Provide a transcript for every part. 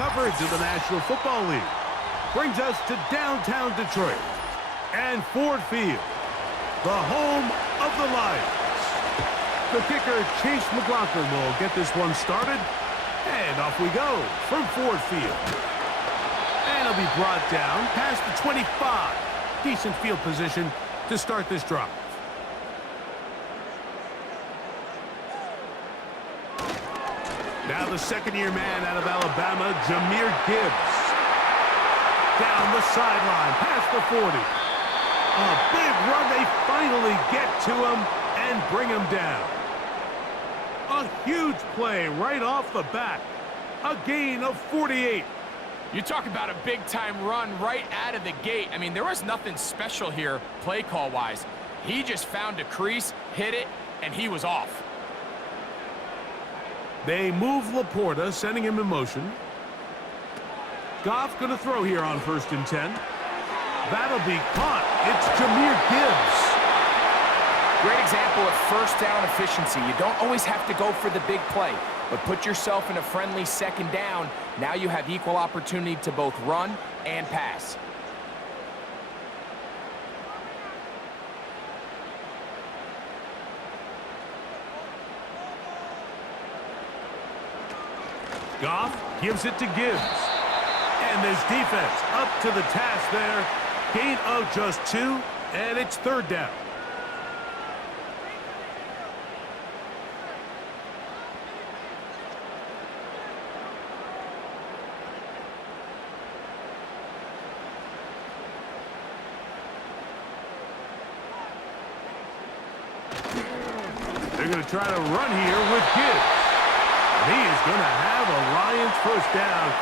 coverage of the National Football League. Brings us to downtown Detroit and Ford Field, the home of the Lions. The kicker, Chase McLaughlin, will get this one started. And off we go from Ford Field. And it'll be brought down past the 25. Decent field position to start this drive. Now the second-year man out of Alabama, Jahmyr Gibbs. Down the sideline, past the 40. A big run. They finally get to him and bring him down. A huge play right off the bat. A gain of 48. You talk about a big-time run right out of the gate. I mean, there was nothing special here play call-wise. He just found a crease, hit it, and he was off. They move Laporta, sending him in motion. Goff going to throw here on 1st and 10. That'll be caught. It's Jahmyr Gibbs. Great example of first down efficiency. You don't always have to go for the big play, but put yourself in a friendly second down. Now you have equal opportunity to both run and pass. Goff gives it to Gibbs. And this defense up to the task there. Gain of just 2, and it's 3rd down. They're going to try to run here with Gibbs. And he is going to have a Lions first down.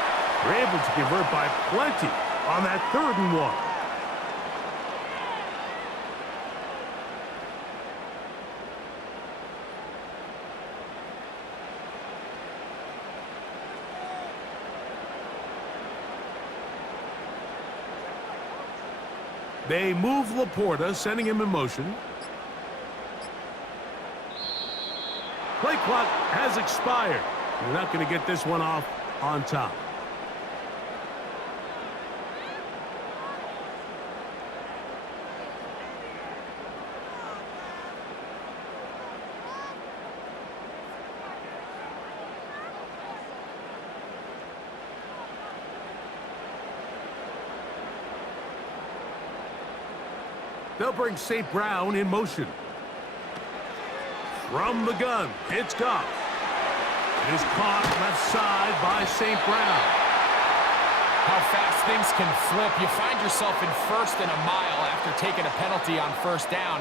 They're able to convert by plenty on that 3rd and 1. They move Laporta, sending him in motion. Play clock has expired. They're not going to get this one off on top. They'll bring St. Brown in motion. From the gun, it's Goff. It is caught left side by St. Brown. How fast things can flip. You find yourself in 1st and a mile after taking a penalty on 1st down.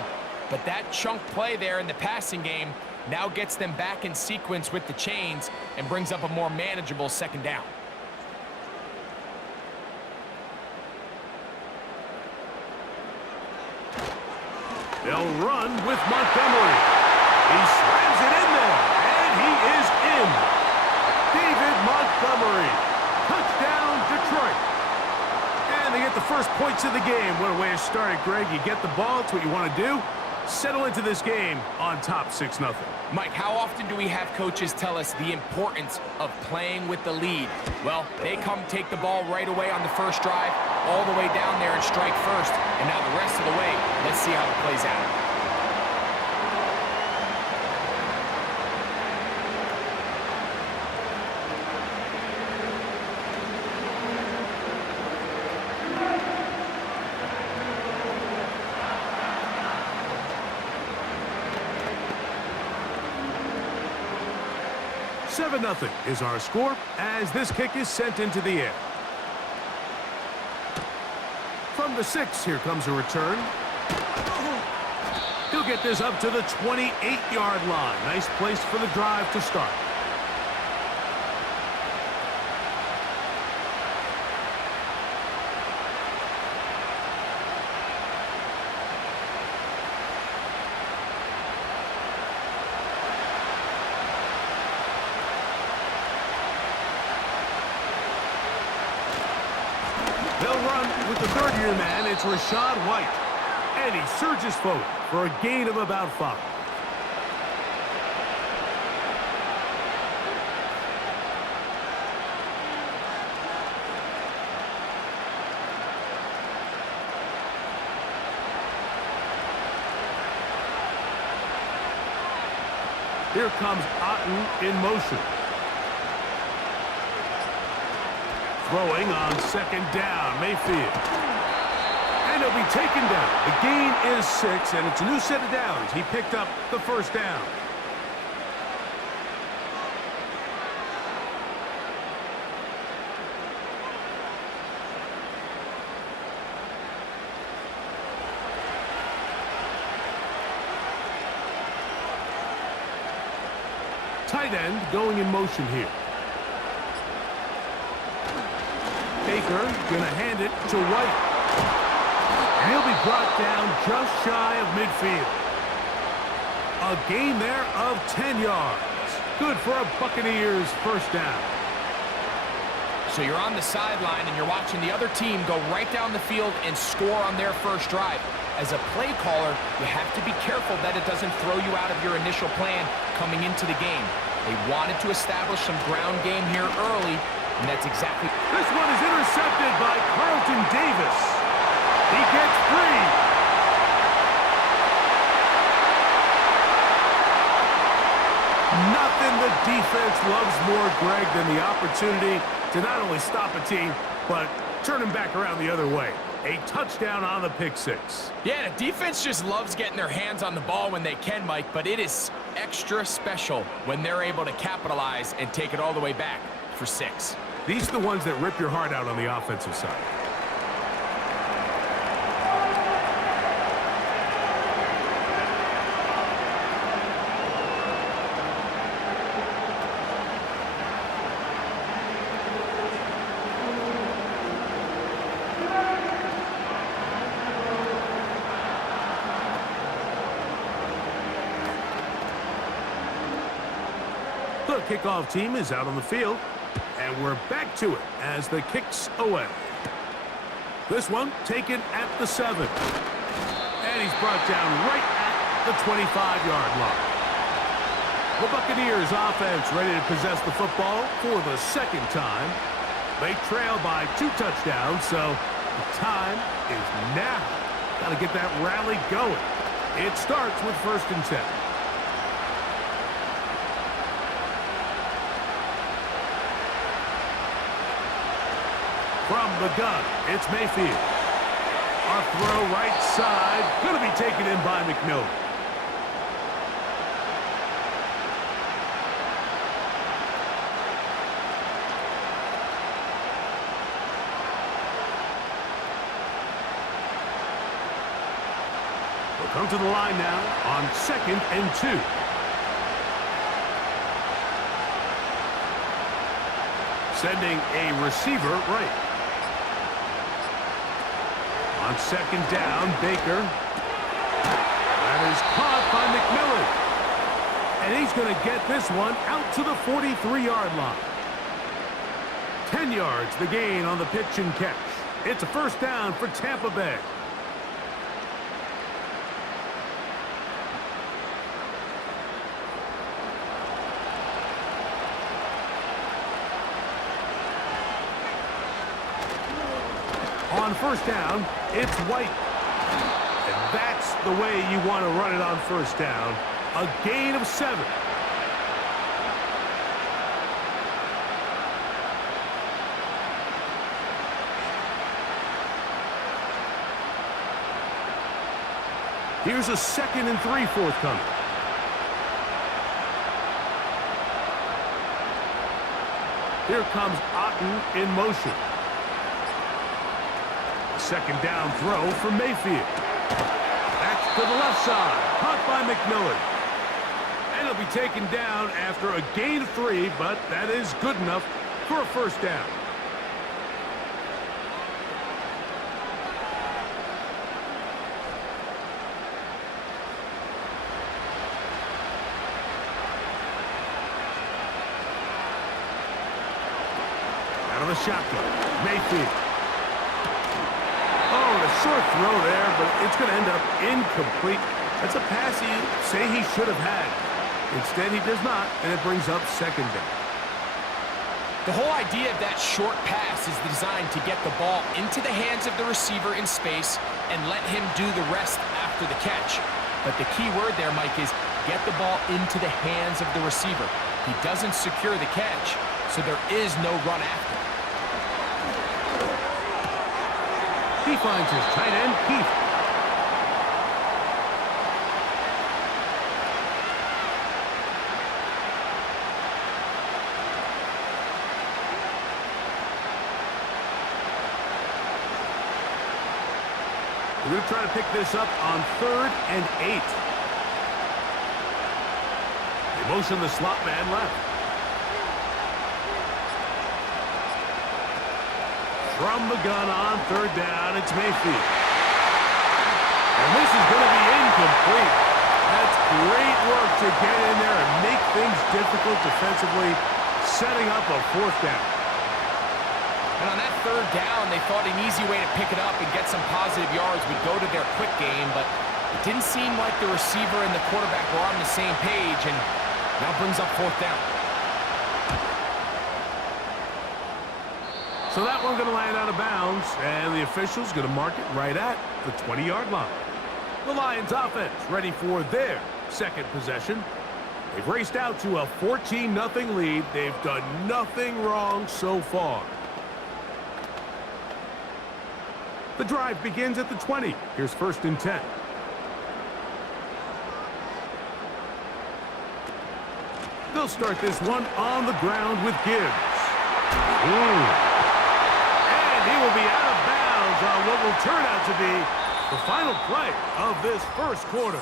But that chunk play there in the passing game now gets them back in sequence with the chains and brings up a more manageable 2nd down. They'll run with Montgomery. He slams it in there, and he is in. David Montgomery. Touchdown, Detroit. And they get the first points of the game. What a way to start it, Greg. You get the ball. It's what you want to do. Settle into this game on top 6-0. Mike, how often do we have coaches tell us the importance of playing with the lead? Well, they come take the ball right away on the first drive, all the way down there and strike first. And now the rest of the way, let's see how it plays out. Seven 0 is our score as this kick is sent into the air. From the 6, here comes a return. He'll get this up to the 28-yard line. Nice place for the drive to start. They'll run with the 3rd-year man. It's Rachaad White. And he surges forward for a gain of about 5. Here comes Otten in motion. Throwing on second down, Mayfield. And he'll be taken down. The gain is 6, and it's a new set of downs. He picked up the first down. Tight end going in motion here. Baker gonna hand it to White. And he'll be brought down just shy of midfield. A gain there of 10 yards. Good for a Buccaneers first down. So you're on the sideline and you're watching the other team go right down the field and score on their first drive. As a play caller, you have to be careful that it doesn't throw you out of your initial plan coming into the game. They wanted to establish some ground game here early, and that's exactly... This one is intercepted by Carlton Davis. He gets free. Nothing the defense loves more, Greg, than the opportunity to not only stop a team, but turn them back around the other way. A touchdown on the pick six. Yeah, the defense just loves getting their hands on the ball when they can, Mike, but it is extra special when they're able to capitalize and take it all the way back for 6. These are the ones that rip your heart out on the offensive side. The kickoff team is out on the field, and we're back to it as the kick's away. This one taken at the 7. And he's brought down right at the 25-yard line. The Buccaneers offense ready to possess the football for the second time. They trail by 2 touchdowns, so the time is now. Got to get that rally going. It starts with 1st and 10. From the gun, it's Mayfield. A throw right side, going to be taken in by McMillan. They'll come to the line now on 2nd and 2. Sending a receiver right. On 2nd down, Baker. That is caught by McMillan. And he's going to get this one out to the 43-yard line. 10 yards the gain on the pitch and catch. It's a first down for Tampa Bay. On first down, it's White. And that's the way you want to run it on first down. A gain of 7. Here's a 2nd and 3 forthcoming. Here comes Otten in motion. Second down throw for Mayfield. That's to the left side. Caught by McMillan. And he'll be taken down after a gain of 3, but that is good enough for a first down. Out of the shotgun, Mayfield. Short throw there, but it's going to end up incomplete. That's a pass he say he should have had. Instead, he does not, and it brings up 2nd down. The whole idea of that short pass is designed to get the ball into the hands of the receiver in space and let him do the rest after the catch. But the key word there, Mike, is get the ball into the hands of the receiver. He doesn't secure the catch, so there is no run after. He finds his tight end, Keith. We're going to try to pick this up on 3rd and 8. They motion the slot man left. From the gun on 3rd down, it's Mayfield. And this is going to be incomplete. That's great work to get in there and make things difficult defensively, setting up a 4th down. And on that 3rd down, they thought an easy way to pick it up and get some positive yards would go to their quick game, but it didn't seem like the receiver and the quarterback were on the same page, and now brings up 4th down. So that one's going to land out of bounds, and the official's going to mark it right at the 20-yard line. The Lions offense ready for their 2nd possession. They've raced out to a 14-0 lead. They've done nothing wrong so far. The drive begins at the 20. Here's 1st and 10. They'll start this one on the ground with Gibbs. And he will be out of bounds on what will turn out to be the final play of this 1st quarter.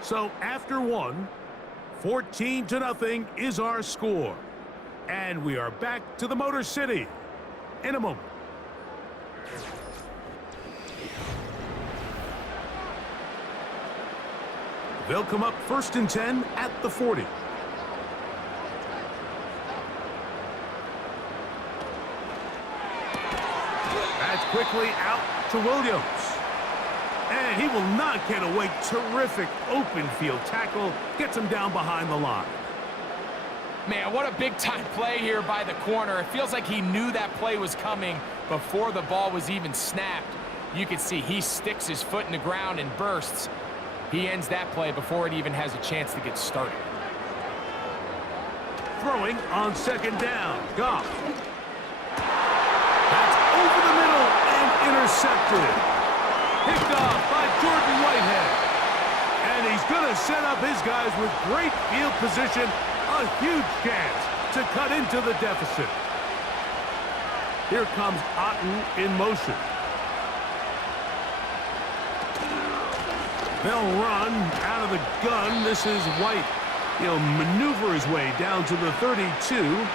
So after 1, 14-0 is our score. And we are back to the Motor City in a moment. They'll come up 1st and 10 at the 40. That's quickly out to Williams. And he will not get away. Terrific open field tackle. Gets him down behind the line. Man, what a big-time play here by the corner. It feels like he knew that play was coming before the ball was even snapped. You can see he sticks his foot in the ground and bursts. He ends that play before it even has a chance to get started. Throwing on 2nd down. Goff. That's over the middle and intercepted. Picked off by Jordan Whitehead. And he's going to set up his guys with great field position. A huge chance to cut into the deficit. Here comes Otten in motion. They'll run out of the gun. This is White. He'll maneuver his way down to the 32.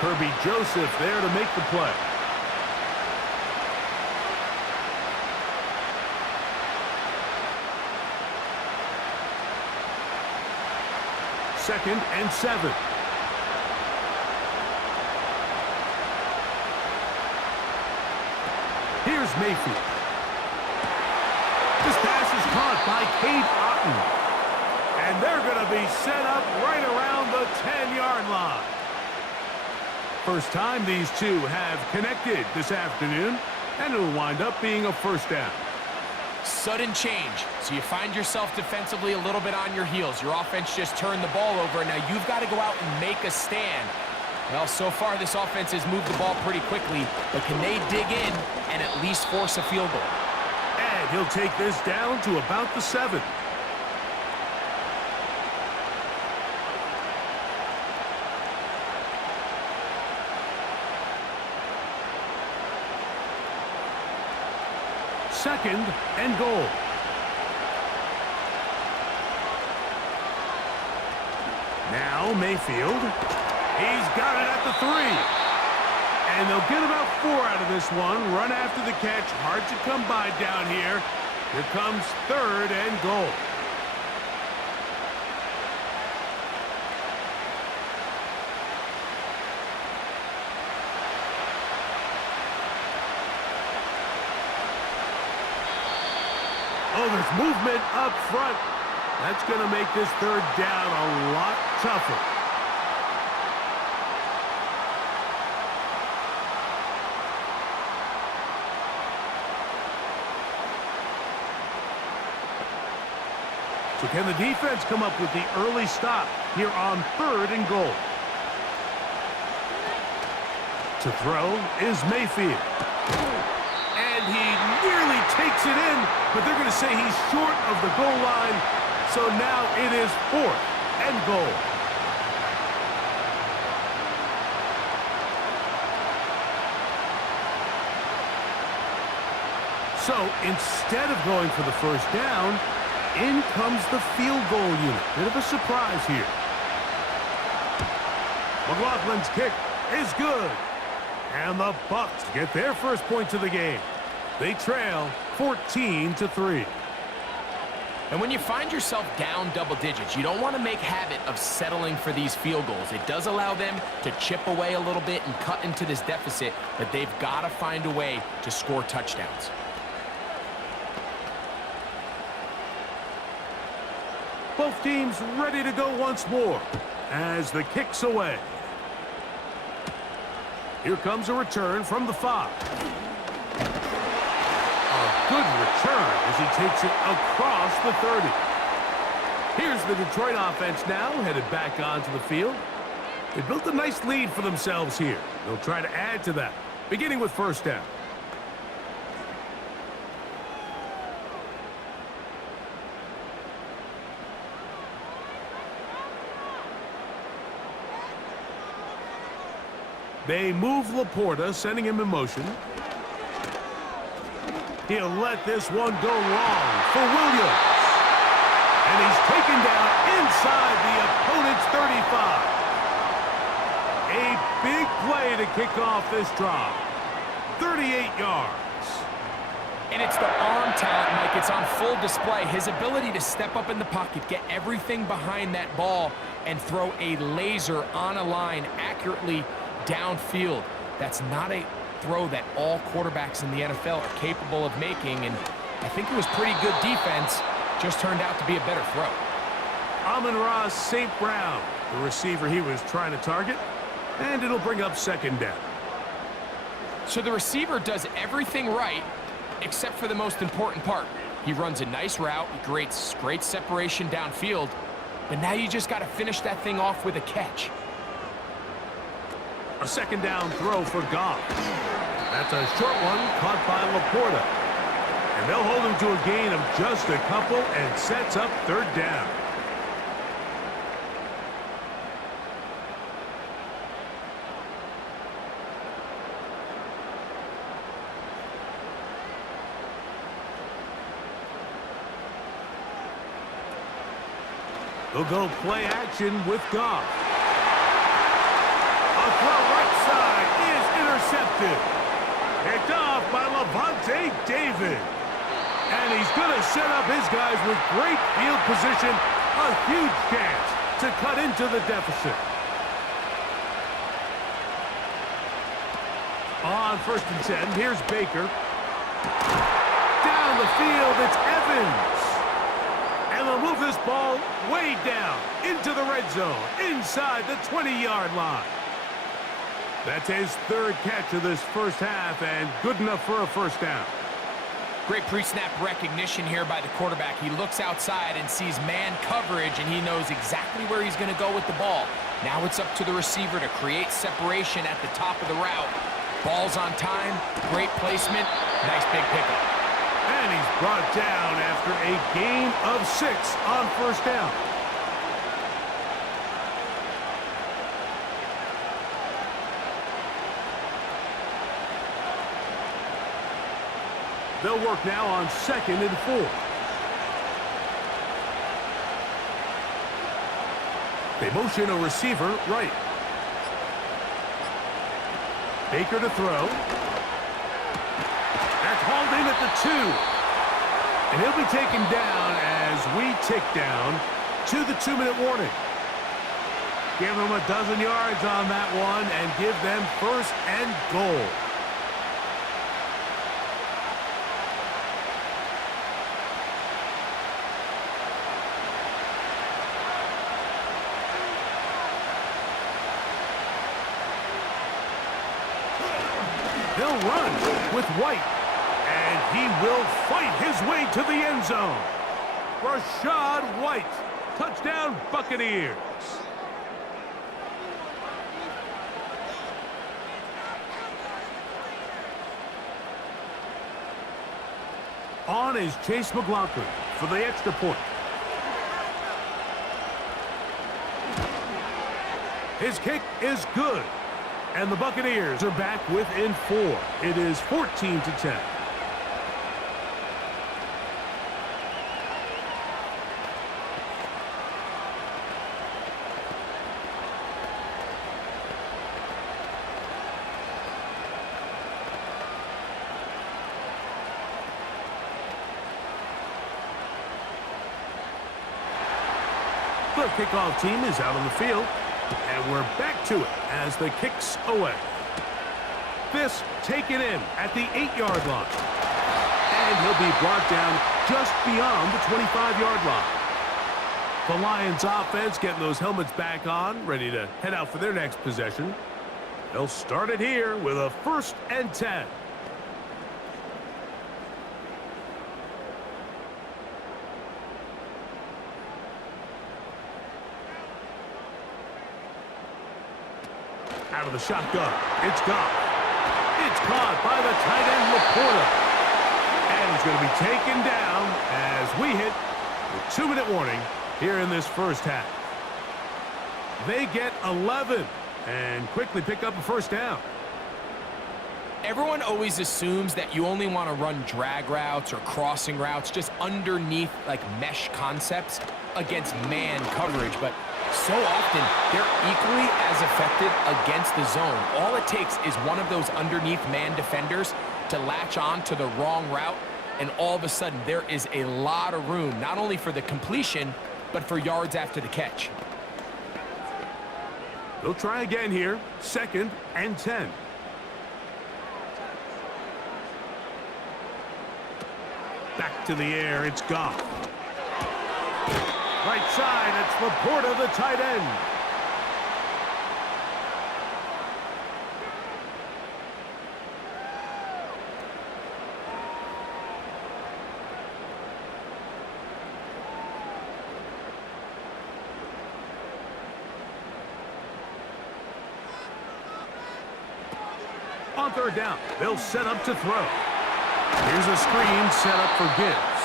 Kirby Joseph there to make the play. Second and 7. Here's Mayfield. This pass is caught by Cade Otten. And they're going to be set up right around the 10-yard line. First time these two have connected this afternoon, and it'll wind up being a 1st down. Sudden change, so you find yourself defensively a little bit on your heels. Your offense just turned the ball over, and now you've got to go out and make a stand. Well, so far this offense has moved the ball pretty quickly, but can they dig in and at least force a field goal? And he'll take this down to about the 7. Second and goal. Now Mayfield. He's got it at the 3. And they'll get about 4 out of this one. Run after the catch. Hard to come by down here. Here comes 3rd and goal. Oh, there's movement up front. That's going to make this 3rd down a lot tougher. So can the defense come up with the early stop here on 3rd and goal? To throw is Mayfield. And he nearly takes it in, but they're going to say he's short of the goal line. So now it is 4th and goal. So instead of going for the first down, in comes the field goal unit. Bit of a surprise here. McLaughlin's kick is good. And the Bucs get their first points of the game. They trail 14-3. And when you find yourself down double digits, you don't want to make habit of settling for these field goals. It does allow them to chip away a little bit and cut into this deficit, but they've got to find a way to score touchdowns. Both teams ready to go once more as the kick's away. Here comes a return from the 5. A good return as he takes it across the 30. Here's the Detroit offense now headed back onto the field. They built a nice lead for themselves here. They'll try to add to that, beginning with first down. They move Laporta, sending him in motion. He'll let this one go long for Williams. And he's taken down inside the opponent's 35. A big play to kick off this drive. 38 yards. And it's the arm talent, Mike. It's on full display. His ability to step up in the pocket, get everything behind that ball, and throw a laser on a line accurately downfield. That's not a throw that all quarterbacks in the NFL are capable of making, and I think it was pretty good defense. Just turned out to be a better throw. Amon-Ra St. Brown, the receiver he was trying to target, and it'll bring up second down. So the receiver does everything right except for the most important part. He runs a nice route, he creates great separation downfield, but now you just got to finish that thing off with a catch. A second down throw for Goff. That's a short one caught by Laporta. And they'll hold him to a gain of just a couple and sets up third down. They'll go play action with Goff. A throw right side is intercepted. Picked off by Levante David. And he's going to set up his guys with great field position. A huge chance to cut into the deficit. On 1st and 10, here's Baker. Down the field, it's Evans. And they'll move this ball way down into the red zone, inside the 20-yard line. That's his 3rd catch of this first half, and good enough for a first down. Great pre-snap recognition here by the quarterback. He looks outside and sees man coverage, and he knows exactly where he's going to go with the ball. Now it's up to the receiver to create separation at the top of the route. Ball's on time, great placement, nice big pickup. And he's brought down after a gain of 6 on first down. They'll work now on 2nd and 4. They motion a receiver right. Baker to throw. That's hauled in at the 2. And he'll be taken down as we tick down to the 2-minute warning. Give them a dozen yards on that one and give them 1st and goal. They'll run with White, and he will fight his way to the end zone. Rashad White. Touchdown, Buccaneers. On is Chase McLaughlin for the extra point. His kick is good. And the Buccaneers are back within 4. It is 14-10. The kickoff team is out on the field. And we're back to it as the kick's away. This taken in at the 8-yard line. And he'll be brought down just beyond the 25-yard line. The Lions offense getting those helmets back on, ready to head out for their next possession. They'll start it here with a 1st and 10. Out of the shotgun. It's gone. It's caught by the tight end, Laporta. And he's going to be taken down as we hit the 2-minute warning here in this first half. They get 11 and quickly pick up a 1st down. Everyone always assumes that you only want to run drag routes or crossing routes just underneath like mesh concepts against man coverage, but so often they're equally as effective against the zone. All it takes is one of those underneath man defenders to latch on to the wrong route, and all of a sudden there is a lot of room, not only for the completion, but for yards after the catch. They'll try again here, 2nd and 10. Back to the air, it's Goff. Right side, it's Laporta, the tight end. On 3rd down, they'll set up to throw. Here's a screen set up for Gibbs.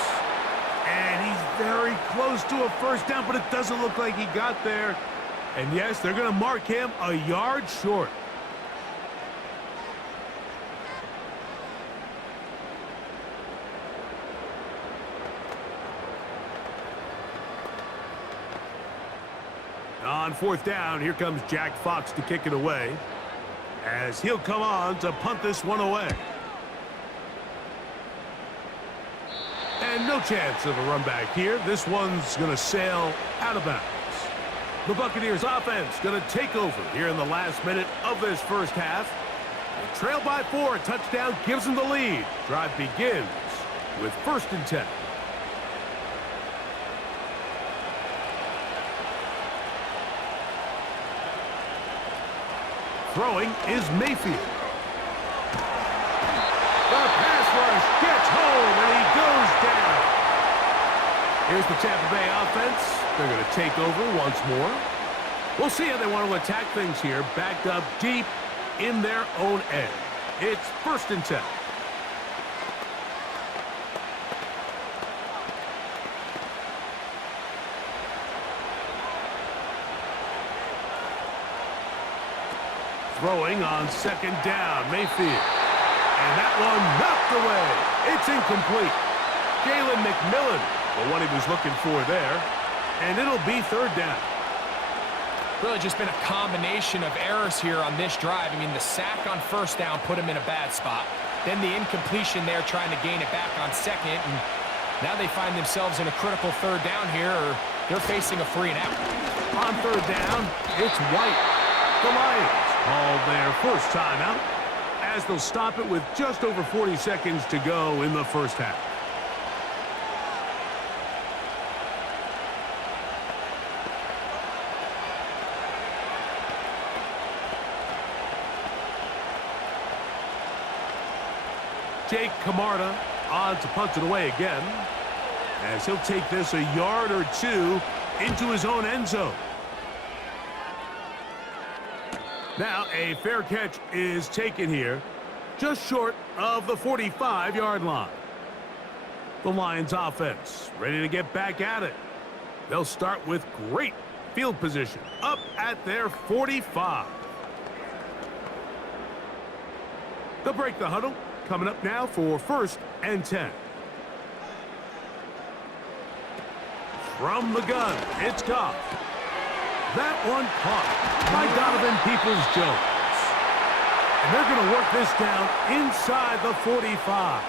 And he's very close to a 1st down, but it doesn't look like he got there. And yes, they're going to mark him a yard short. On 4th down, here comes Jack Fox to kick it away, as he'll come on to punt this one away. And no chance of a run back here. This one's going to sail out of bounds. The Buccaneers offense going to take over here in the last minute of this first half. They trail by 4. A touchdown gives them the lead. Drive begins with 1st and 10. Throwing is Mayfield. The pass rush gets home, and he goes down. Here's the Tampa Bay offense. They're going to take over once more. We'll see how they want to attack things here, backed up deep in their own end. It's 1st and 10. Throwing on 2nd down, Mayfield. And that one knocked away. It's incomplete. Jalen McMillan, for what he was looking for there. And it'll be 3rd down. Really just been a combination of errors here on this drive. I mean, the sack on 1st down put him in a bad spot. Then the incompletion there trying to gain it back on 2nd. And now they find themselves in a critical 3rd down here, or they're facing a 3 and out. On 3rd down, it's White. The Lions call their first timeout, as they'll stop it with just over 40 seconds to go in the first half. Jake Camarda on to punt it away again. as he'll take this a yard or two into his own end zone. Now a fair catch is taken here, just short of the 45-yard line. The Lions offense ready to get back at it. They'll start with great field position up at their 45. They'll break the huddle. Coming up now for 1st and 10. From the gun, it's Goff. That one caught by Donovan Peoples-Jones. And they're going to work this down inside the 45.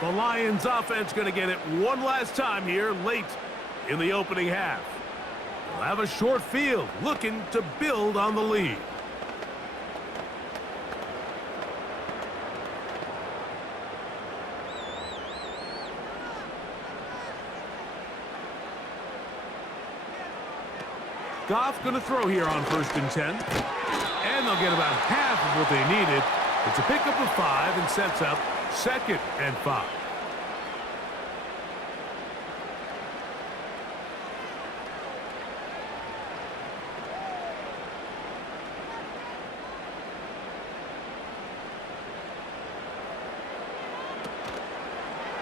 The Lions offense going to get it one last time here late in the opening half. They'll have a short field looking to build on the lead. Goff going to throw here on 1st and 10. And they'll get about half of what they needed. It's a pickup of 5 and sets up 2nd and 5.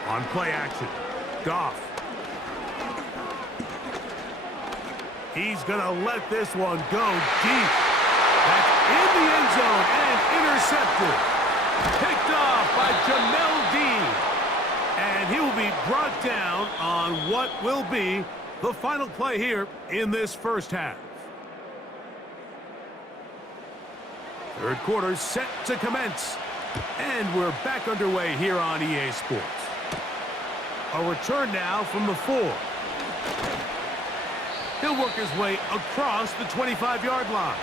On play action, Goff. He's going to let this one go deep. That's in the end zone and intercepted. Picked off by Jamel Dean. And he will be brought down on what will be the final play here in this first half. Third quarter set to commence. And we're back underway here on EA Sports. A return now from the 4. He'll work his way across the 25-yard line.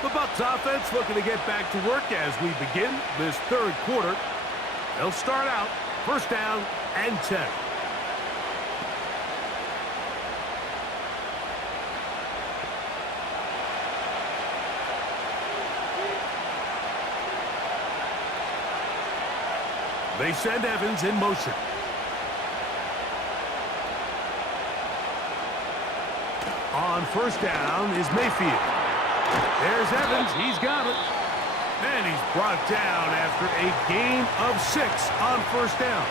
The Bucs offense looking to get back to work as we begin this third quarter. They'll start out 1st down and 10. They send Evans in motion. On 1st down is Mayfield. There's Evans. He's got it. And he's brought down after a gain of 6 on 1st down.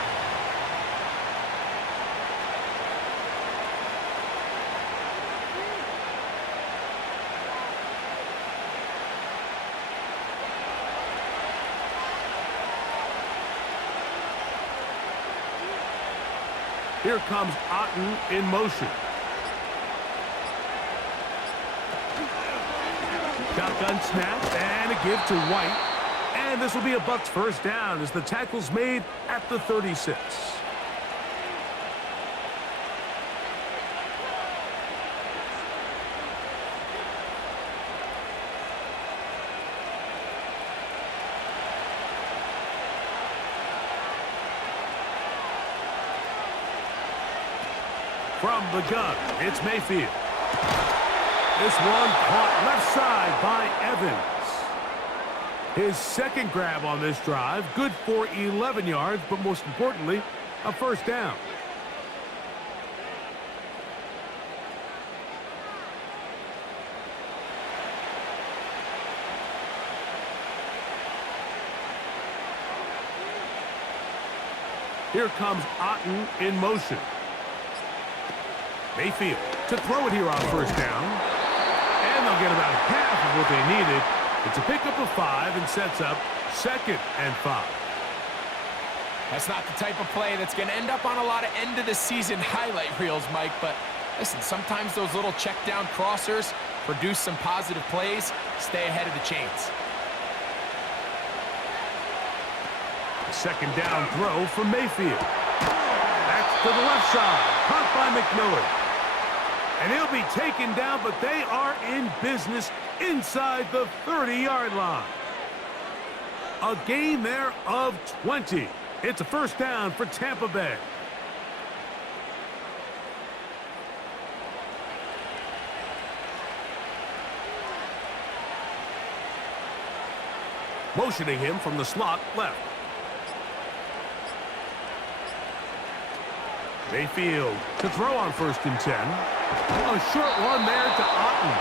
Here comes Otten in motion. Shotgun snap and a give to White. And this will be a Bucs 1st down as the tackle's made at the 36. From the gun, it's Mayfield. This one caught left side by Evans. His 2nd grab on this drive, good for 11 yards, but most importantly, a 1st down. Here comes Otten in motion. Mayfield to throw it here on 1st down. And they'll get about half of what they needed. It's a pickup of 5 and sets up 2nd and 5. That's not the type of play that's going to end up on a lot of end-of-the-season highlight reels, Mike. But listen, sometimes those little check-down crossers produce some positive plays. Stay ahead of the chains. A 2nd down throw from Mayfield. That's to the left side. Caught by McMillan. And he'll be taken down, but they are in business inside the 30-yard line. A gain there of 20. It's a 1st down for Tampa Bay. Motioning him from the slot left. Mayfield to throw on 1st and 10. A short one there to Otten.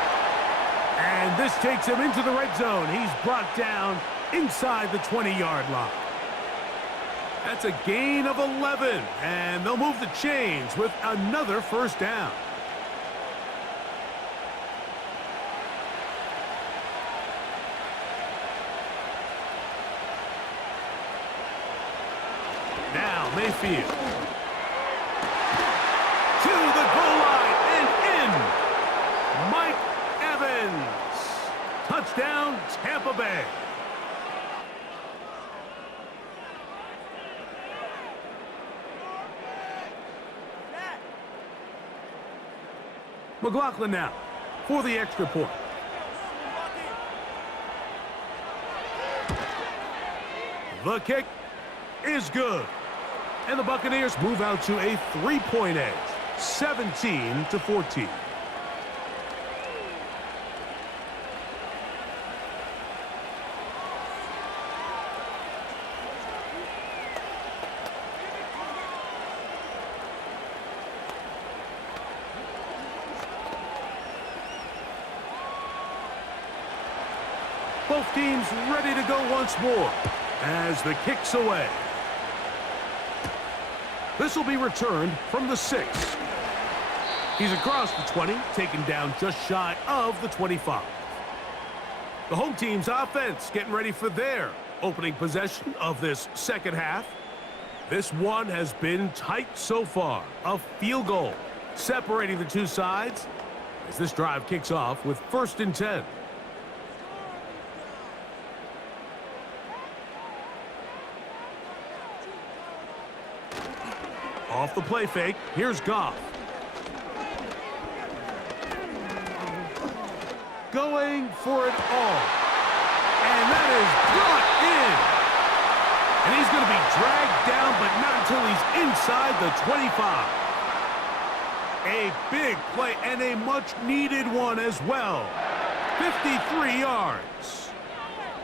And this takes him into the red zone. He's brought down inside the 20-yard line. That's a gain of 11, and they'll move the chains with another 1st down. Now Mayfield to the goal line and in. Mike Evans. Touchdown, Tampa Bay. McLaughlin now for the extra point. The kick is good. And the Buccaneers move out to a 3-point edge, 17-14. Both teams ready to go once more as the kick's away. This will be returned from the 6. He's across the 20, taken down just shy of the 25. The home team's offense getting ready for their opening possession of this second half. This one has been tight so far. A field goal separating the two sides as this drive kicks off with 1st and 10. Off the play fake, here's Goff. Going for it all. And that is brought in. And he's going to be dragged down, but not until he's inside the 25. A big play and a much-needed one as well. 53 yards.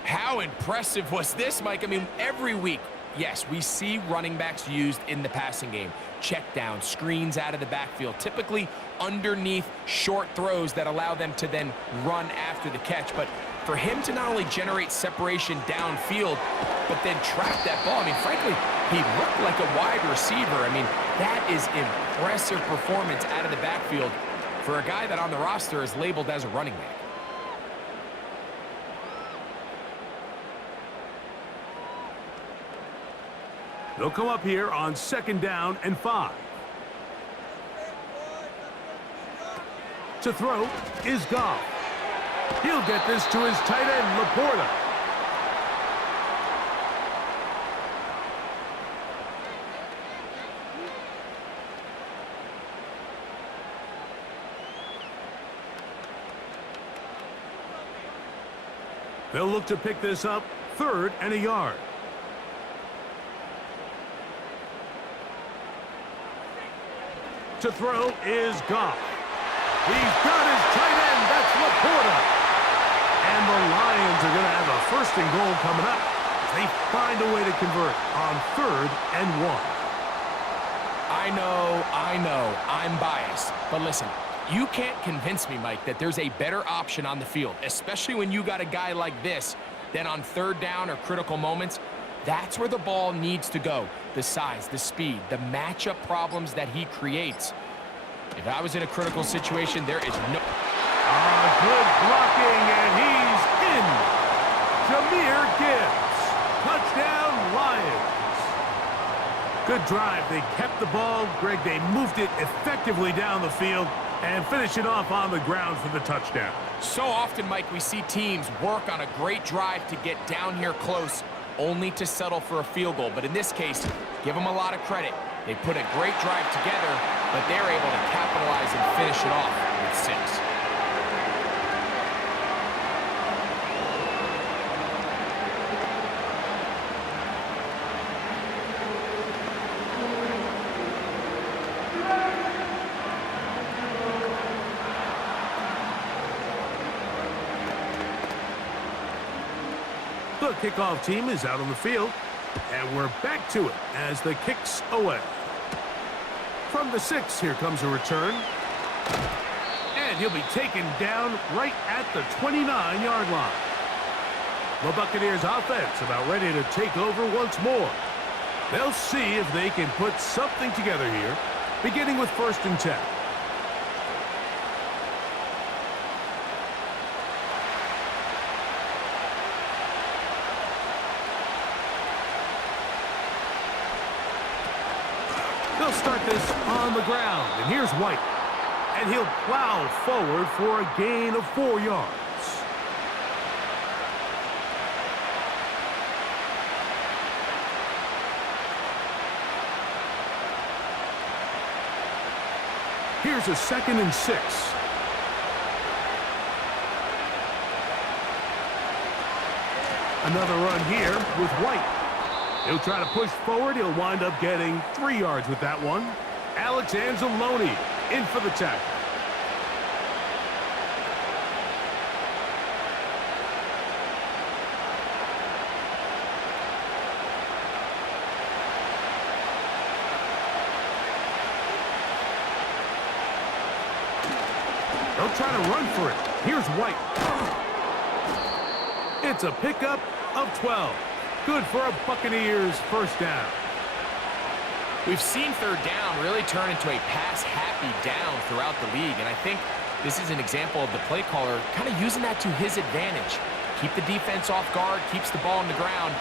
How impressive was this, Mike? I mean, every week, yes, we see running backs used in the passing game. Check down, screens out of the backfield, typically underneath short throws that allow them to then run after the catch. But for him to not only generate separation downfield, but then track that ball, I mean, frankly, he looked like a wide receiver. I mean, that is impressive performance out of the backfield for a guy that on the roster is labeled as a running back. They'll come up here on 2nd down and 5. To throw is Goff. He'll get this to his tight end, Laporta. They'll look to pick this up, 3rd and a yard. To throw is Goff. He's got his tight end. That's Laporta. And the Lions are going to have a 1st and goal coming up as they find a way to convert on 3rd and 1. I know, I'm biased. But listen, you can't convince me, Mike, that there's a better option on the field, especially when you got a guy like this, than on 3rd down or critical moments. That's where the ball needs to go. The size, the speed, the matchup problems that he creates. If I was in a critical situation, there is no... Good blocking, and he's in. Jahmyr Gibbs. Touchdown, Lions. Good drive. They kept the ball. Greg, they moved it effectively down the field and finish it off on the ground for the touchdown. So often, Mike, we see teams work on a great drive to get down here close, only to settle for a field goal. But in this case, give them a lot of credit. They put a great drive together, but they're able to capitalize and finish it off with 6. The kickoff team is out on the field, and we're back to it as the kick's away. From the 6, here comes a return. And he'll be taken down right at the 29-yard line. The Buccaneers offense about ready to take over once more. They'll see if they can put something together here, beginning with 1st and 10. They'll start this on the ground, and here's White. And he'll plow forward for a gain of 4 yards. Here's a 2nd and 6. Another run here with White. He'll try to push forward. He'll wind up getting 3 yards with that one. Alex Anzalone in for the tackle. They'll try to run for it. Here's White. It's a pickup of 12. Good for a Buccaneers 1st down. We've seen 3rd down really turn into a pass-happy down throughout the league, and I think this is an example of the play caller kind of using that to his advantage. Keep the defense off guard, keeps the ball on the ground,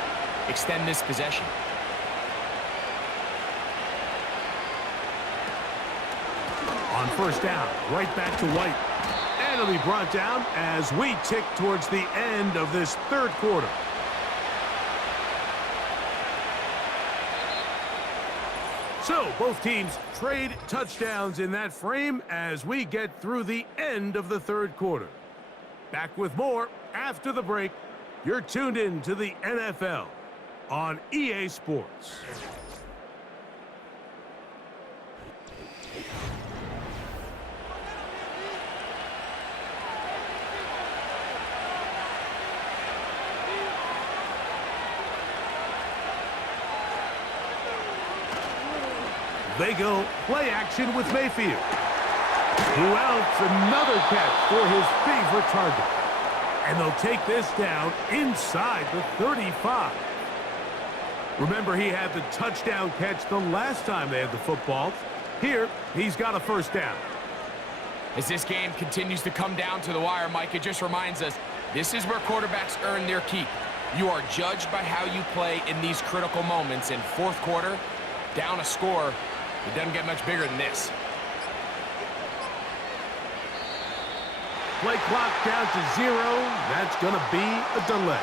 extend this possession. On 1st down, right back to White. And it'll be brought down as we tick towards the end of this 3rd quarter. So, both teams trade touchdowns in that frame as we get through the end of the 3rd quarter. Back with more after the break. You're tuned in to the NFL on EA Sports. They go play action with Mayfield. Who else? Another catch for his favorite target. And they'll take this down inside the 35. Remember, he had the touchdown catch the last time they had the football. Here, he's got a 1st down. As this game continues to come down to the wire, Mike, it just reminds us, this is where quarterbacks earn their keep. You are judged by how you play in these critical moments. In 4th quarter, down a score, it doesn't get much bigger than this. Play clock down to 0. That's going to be a delay.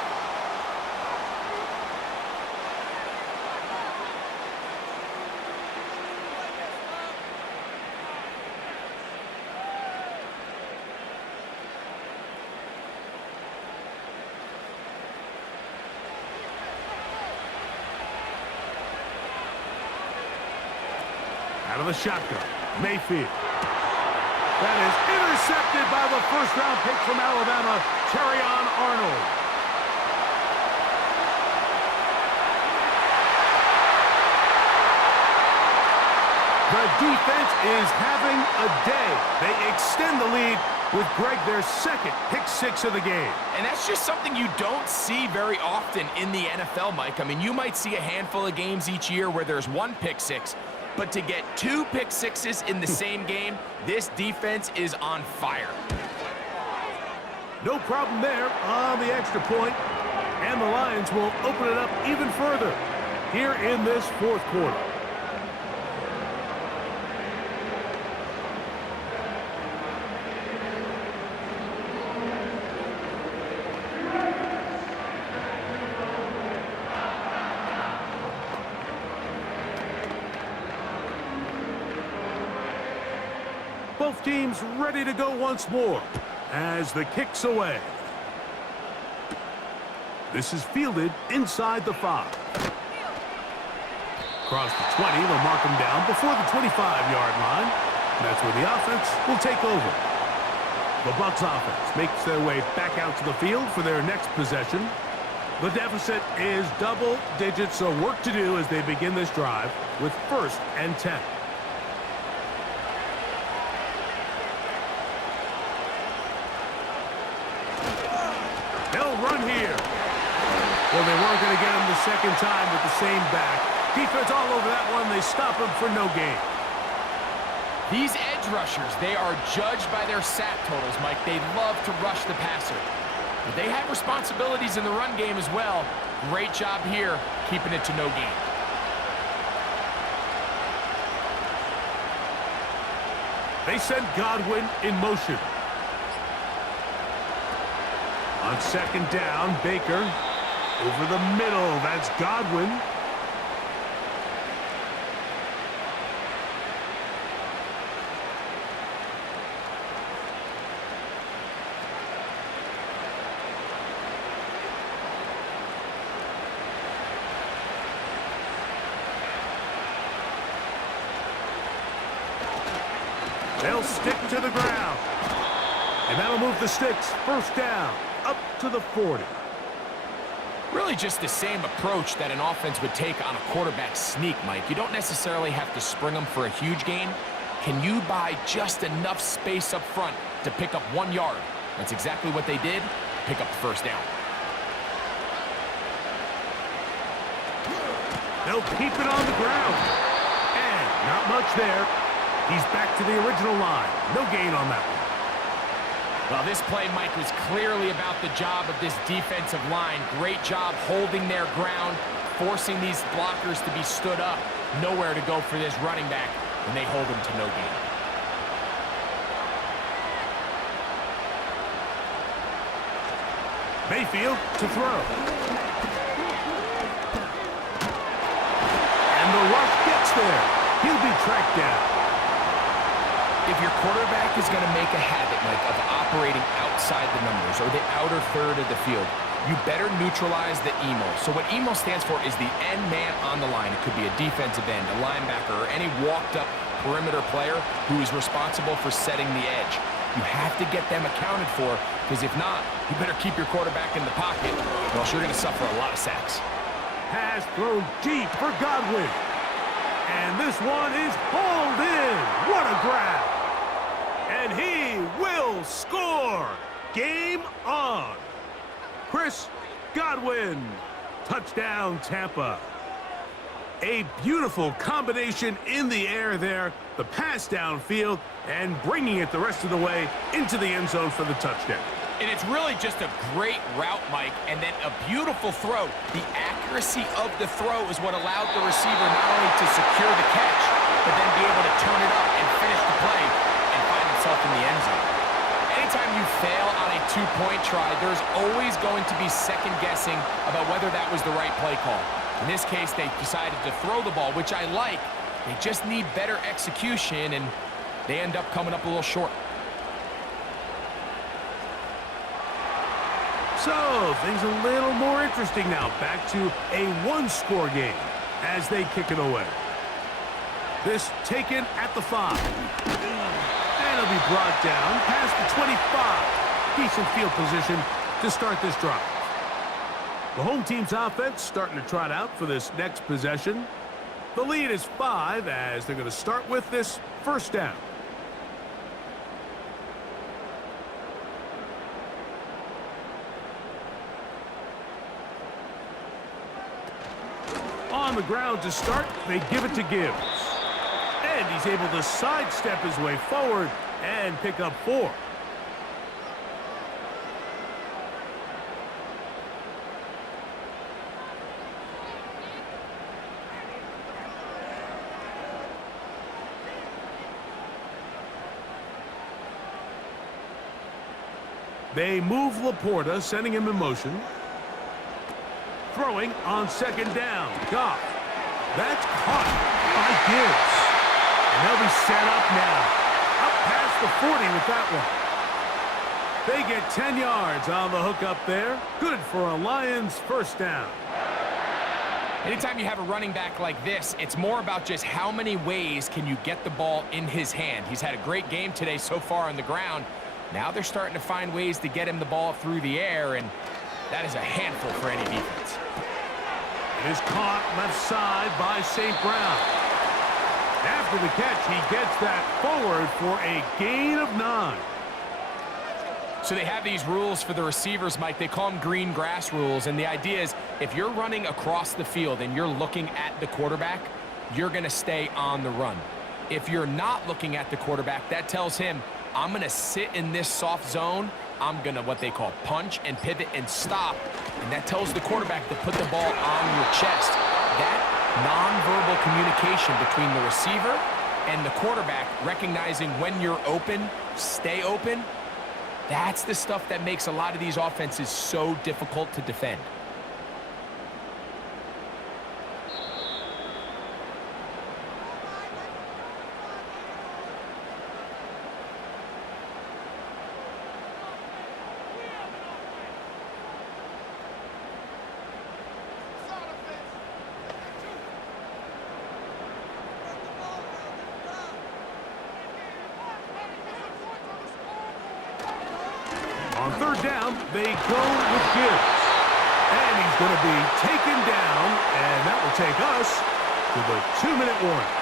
Out of the shotgun, Mayfield. That is intercepted by the 1st-round pick from Alabama, Terrion Arnold. The defense is having a day. They extend the lead with Greg, their 2nd pick 6 of the game. And that's just something you don't see very often in the NFL, Mike. I mean, you might see a handful of games each year where there's 1 pick 6. But to get 2 pick 6s in the same game, this defense is on fire. No problem there on the extra point. And the Lions will open it up even further here in this 4th quarter. Both teams ready to go once more as the kick's away. This is fielded inside the 5. Across the 20, they'll mark him down before the 25-yard line. And that's where the offense will take over. The Bucs offense makes their way back out to the field for their next possession. The deficit is double digits, so work to do as they begin this drive with 1st and 10. Well, they weren't going to get him the second time with the same back. Defense all over that one. They stop him for no gain. These edge rushers, they are judged by their sack totals, Mike. They love to rush the passer. But they have responsibilities in the run game as well. Great job here, keeping it to no gain. They send Godwin in motion. On second down, Baker over the middle. That's Godwin. They'll stick to the ground. And that'll move the sticks. First down, up to the 40. Really just the same approach that an offense would take on a quarterback sneak, Mike. You don't necessarily have to spring them for a huge gain. Can you buy just enough space up front to pick up 1 yard? That's exactly what they did. Pick up the first down. They'll keep it on the ground. And not much there. He's back to the original line. No gain on that one. Well, this play, Mike, was clearly about the job of this defensive line. Great job holding their ground, forcing these blockers to be stood up. Nowhere to go for this running back, and they hold him to no gain. Mayfield to throw. And the rush gets there. He'll be tracked down. If your quarterback is going to make a habit, Mike, of operating outside the numbers or the outer third of the field, you better neutralize the EMO. So what EMO stands for is the end man on the line. It could be a defensive end, a linebacker, or any walked-up perimeter player who is responsible for setting the edge. You have to get them accounted for, because if not, you better keep your quarterback in the pocket, or else you're going to suffer a lot of sacks. Pass thrown deep for Godwin. And this one is hauled in. What a grab. And he will score. Game on. Chris Godwin. Touchdown, Tampa. A beautiful combination in the air there. The pass downfield and bringing it the rest of the way into the end zone for the touchdown. And it's really just a great route, Mike, and then a beautiful throw. The accuracy of the throw is what allowed the receiver not only to secure the catch, but then be able to turn it up and finish the play and find himself in the end zone. Anytime you fail on a two-point try, there's always going to be second guessing about whether that was the right play call. In this case, they decided to throw the ball, which I like. They just need better execution, and they end up coming up a little short. So, things a little more interesting now. Back to a one-score game as they kick it away. This taken at the 5. And it'll be brought down past the 25. Decent field position to start this drive. The home team's offense starting to trot out for this next possession. The lead is 5 as they're going to start with this first down. On the ground to start, they give it to Gibbs. And he's able to sidestep his way forward and pick up 4. They move Laporta, sending him in motion. Throwing on second down. Goff. That's caught by Gibbs. And they'll be set up now. Up past the 40 with that one. They get 10 yards on the hook up there. Good for a Lions first down. Anytime you have a running back like this, it's more about just how many ways can you get the ball in his hand. He's had a great game today so far on the ground. Now they're starting to find ways to get him the ball through the air, and that is a handful for any defense. It is caught left side by St. Brown. After the catch, he gets that forward for a gain of 9. So they have these rules for the receivers, Mike. They call them green grass rules, and the idea is If you're running across the field and you're looking at the quarterback, you're going to stay on the run. If you're not looking at the quarterback, that tells him, I'm going to sit in this soft zone. I'm going to what they call punch and pivot and stop. And that tells the quarterback to put the ball on your chest. That nonverbal communication between the receiver and the quarterback, recognizing when you're open, stay open, that's the stuff that makes a lot of these offenses so difficult to defend. On third down, they go with Gibbs. And he's going to be taken down, and that will take us to the 2-minute warning.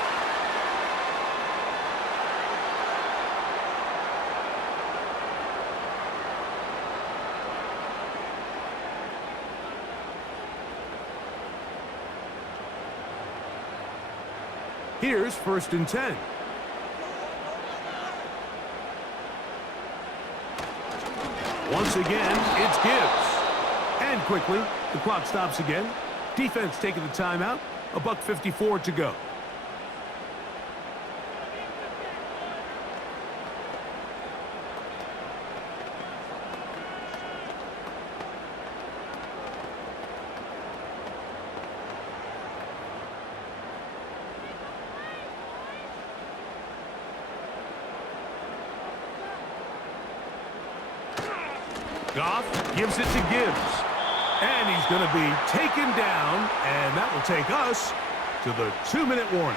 Here's 1st and 10. Once again, it's Gibbs. And quickly, the clock stops again. Defense taking the timeout. $1:54 to go. Goff gives it to Gibbs. And he's going to be taken down, and that will take us to the 2-minute warning.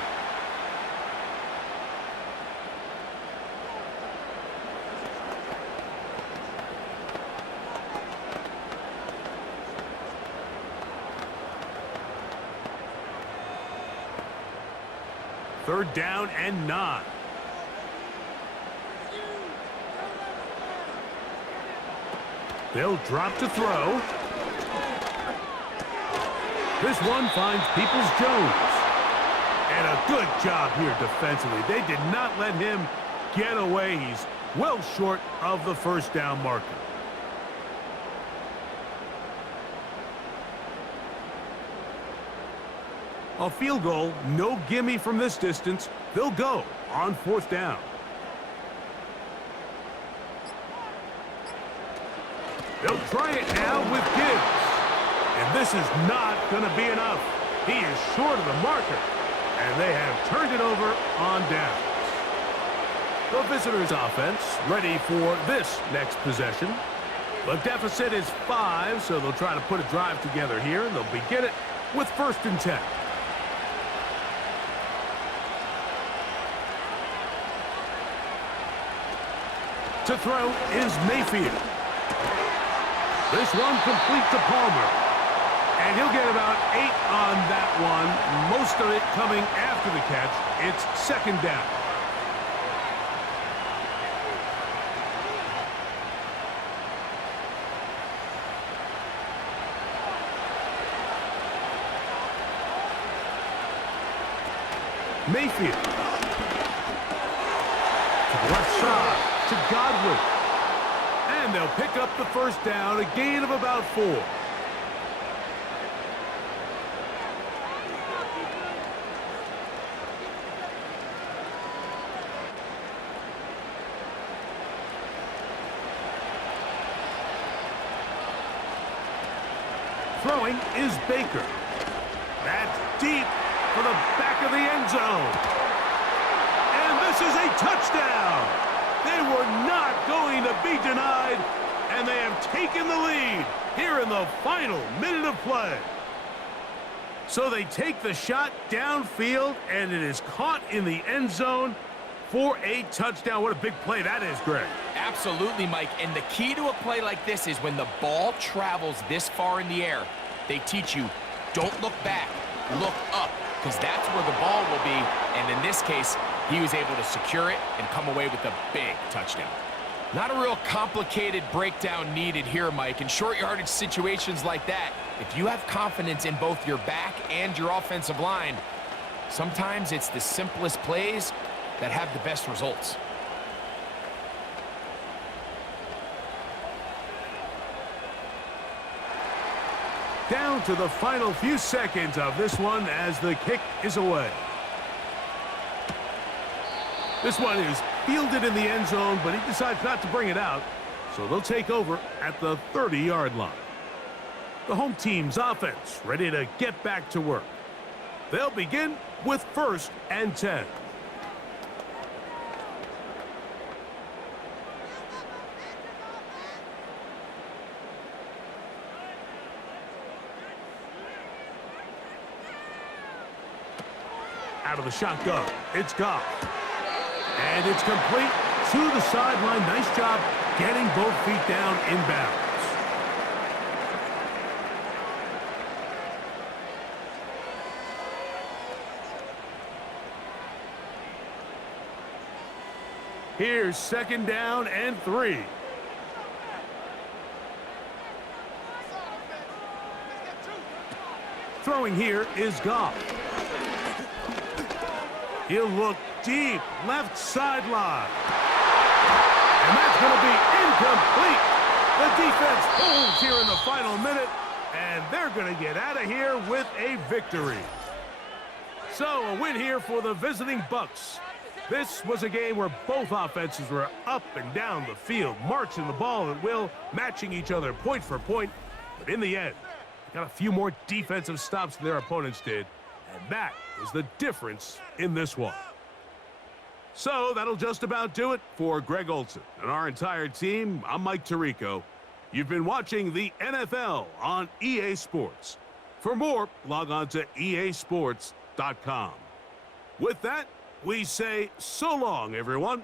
Third down and 9. They'll drop to throw. This one finds Peoples-Jones. And a good job here defensively. They did not let him get away. He's well short of the first down marker. A field goal, no gimme from this distance. They'll go on 4th down. They'll try it now with Gibbs. And this is not going to be enough. He is short of the marker. And they have turned it over on downs. The visitors' offense ready for this next possession. The deficit is 5, so they'll try to put a drive together here. They'll begin it with 1st and 10. To throw is Mayfield. This one complete to Palmer. And he'll get about 8 on that one. Most of it coming after the catch. It's 2nd down. Mayfield. To the left side to Godwin. And they'll pick up the first down, a gain of about 4. Throwing is Baker. That's deep for the back of the end zone. And this is a touchdown. They were not going to be denied, and they have taken the lead here in the final minute of play. So they take the shot downfield, and it is caught in the end zone for a touchdown. What a big play that is, Greg. Absolutely, Mike. And the key to a play like this is when the ball travels this far in the air, they teach you, don't look back, look up, because that's where the ball will be. And in this case, he was able to secure it and come away with a big touchdown. Not a real complicated breakdown needed here, Mike. In short yardage situations like that, If you have confidence in both your back and your offensive line, sometimes it's the simplest plays that have the best results. Down to the final few seconds of this one as the kick is away. This one is fielded in the end zone, but he decides not to bring it out, so they'll take over at the 30-yard line. The home team's offense ready to get back to work. They'll begin with 1st and 10. Out of the shotgun, it's Goff. And it's complete to the sideline. Nice job getting both feet down inbounds. Here's 2nd down and 3. Throwing here is Goff. He'll look deep, left sideline. And that's going to be incomplete. The defense holds here in the final minute, and they're going to get out of here with a victory. So, a win here for the visiting Bucs. This was a game where both offenses were up and down the field, marching the ball at will, matching each other point for point. But in the end, they got a few more defensive stops than their opponents did, and that was the difference in this one. So that'll just about do it for Greg Olson and our entire team. I'm Mike Tirico. You've been watching the NFL on EA Sports. For more, log on to easports.com. With that, we say so long, everyone.